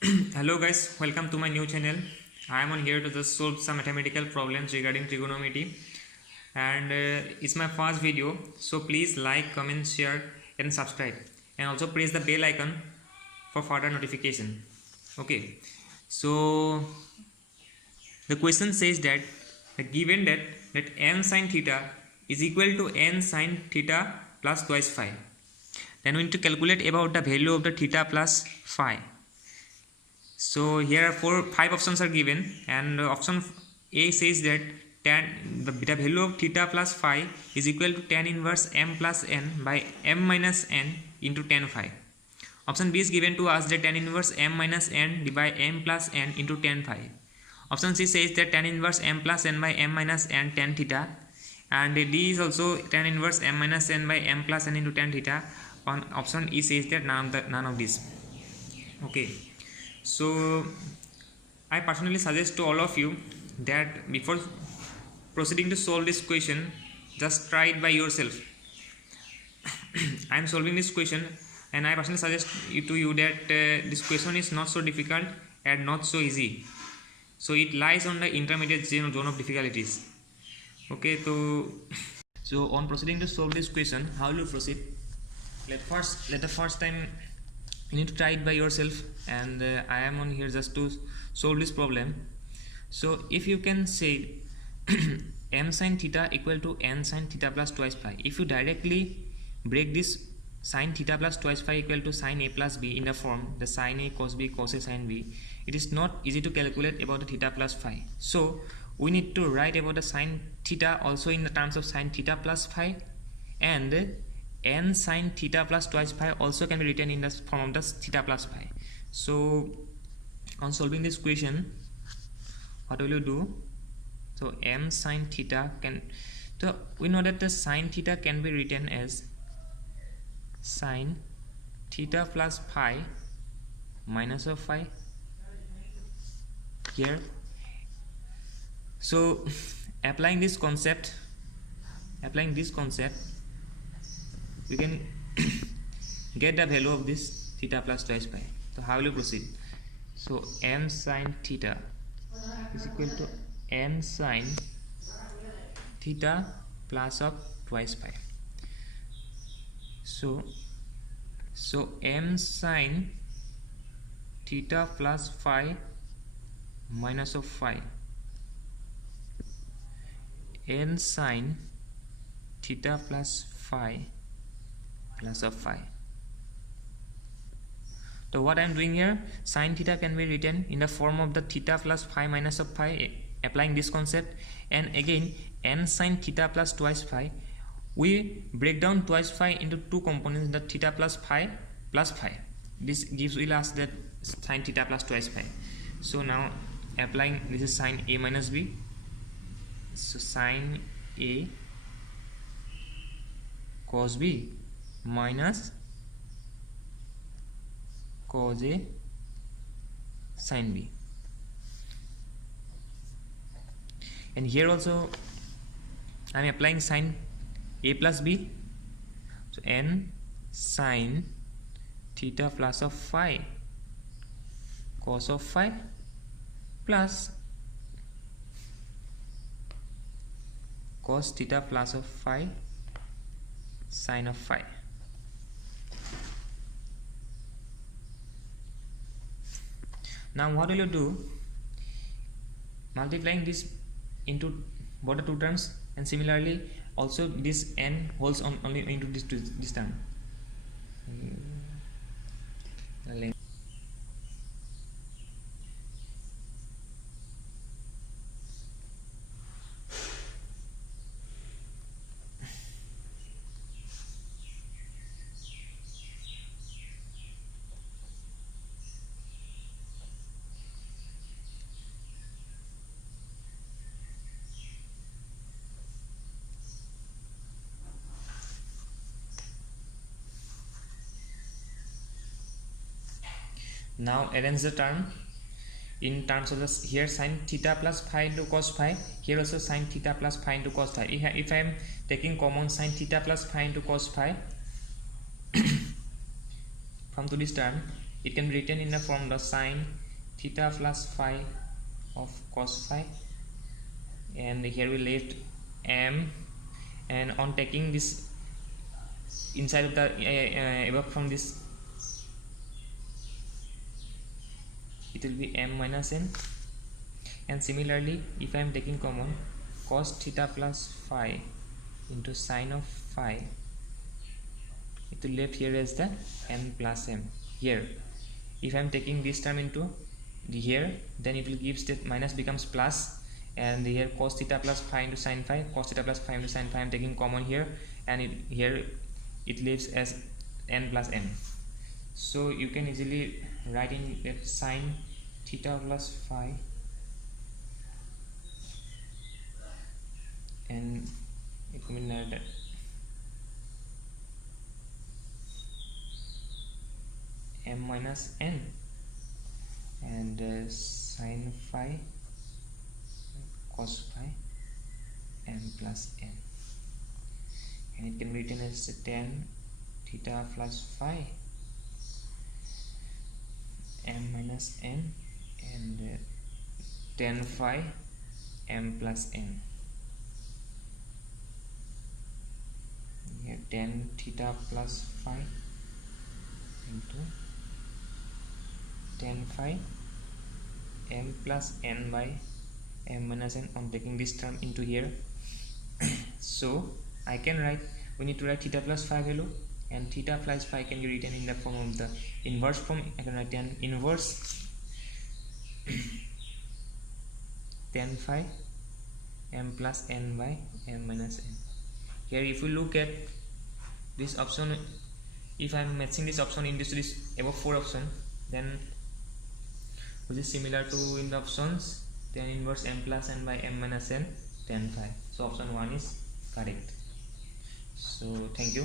Hello guys, welcome to my new channel. I am on here to just solve some mathematical problems regarding trigonometry, and it's my first video, so please like, comment, share and subscribe, and also press the bell icon for further notification. Okay, so the question says that given that n sin theta is equal to n sin theta plus twice phi, then we need to calculate about the value of the theta plus phi. So here are five options are given, and option A says that the value of theta plus phi is equal to tan inverse m plus n by m minus n into tan phi. Option B is given to us that tan inverse m minus n by m plus n into tan phi. Option C says that tan inverse m plus n by m minus n tan theta, and D is also tan inverse m minus n by m plus n into tan theta. On option E says that none of these. Okay. So I personally suggest to all of you that before proceeding to solve this question, just try it by yourself. I am solving this question, and I personally suggest to you that this question is not so difficult and not so easy. So it lies on the intermediate zone of difficulties. Okay, so on proceeding to solve this question, how will you proceed? Let the first time you need to try it by yourself, and I am on here just to solve this problem. So if you can say m sin theta equal to n sin theta plus twice phi, if you directly break this sin theta plus twice phi equal to sin a plus b in the form the sin a cos b cos a sin b, it is not easy to calculate about the theta plus phi. So we need to write about the sin theta also in the terms of sin theta plus phi, and n sin theta plus twice phi also can be written in the form of the theta plus phi. So on solving this question, what will you do? So m sin theta so we know that the sin theta can be written as sin theta plus phi minus of phi here. So applying this concept, we can get the value of this theta plus twice phi. So how will you proceed? So m sin theta is equal to m sin theta plus of twice phi. So m sin theta plus phi minus of phi, n sin theta plus phi plus of phi. So what I am doing here, sin theta can be written in the form of the theta plus phi minus of phi, applying this concept, and again n sin theta plus twice phi, we break down twice phi into two components, the theta plus phi plus phi. This gives us that sin theta plus twice phi. So now applying, this is sin a minus b, so sin a cos b minus cos a sin b, and here also I am applying sin a plus b, so n sin theta plus of phi cos of phi plus cos theta plus of phi sin of phi. Now what will you do? Multiplying this into both the two terms, and similarly also this n holds on only into this term. Now arrange the term in terms of this, here sin theta plus phi into cos phi, here also sin theta plus phi into cos phi. If I am taking common sin theta plus phi into cos phi from to this term, it can be written in the form of sine theta plus phi of cos phi, and here we left m, and on taking this inside of the above from this, it will be m minus n. And similarly, if I am taking common cos theta plus phi into sine of phi, it will left here as the n plus m. Here if I am taking this term into here, then it will give that minus becomes plus, and here cos theta plus phi into sine phi, cos theta plus phi into sine phi I am taking common here, and here it leaves as n plus m. So you can easily write in that sine theta plus phi, and it will be that m minus n, and sine phi cos phi m plus n, and it can be written as tan theta plus phi m minus n, and tan phi m plus n. Here tan theta plus phi into tan phi m plus n by m minus n on taking this term into here. So I can write, we need to write theta plus phi value, and theta plus phi can be written in the form of the inverse form. I can write tan inverse tan phi m plus n by m minus n. Here if you look at this option, if I am matching this option into this above 4 option, then which is similar to in the options tan inverse m plus n by m minus n tan phi. So option 1 is correct. So thank you.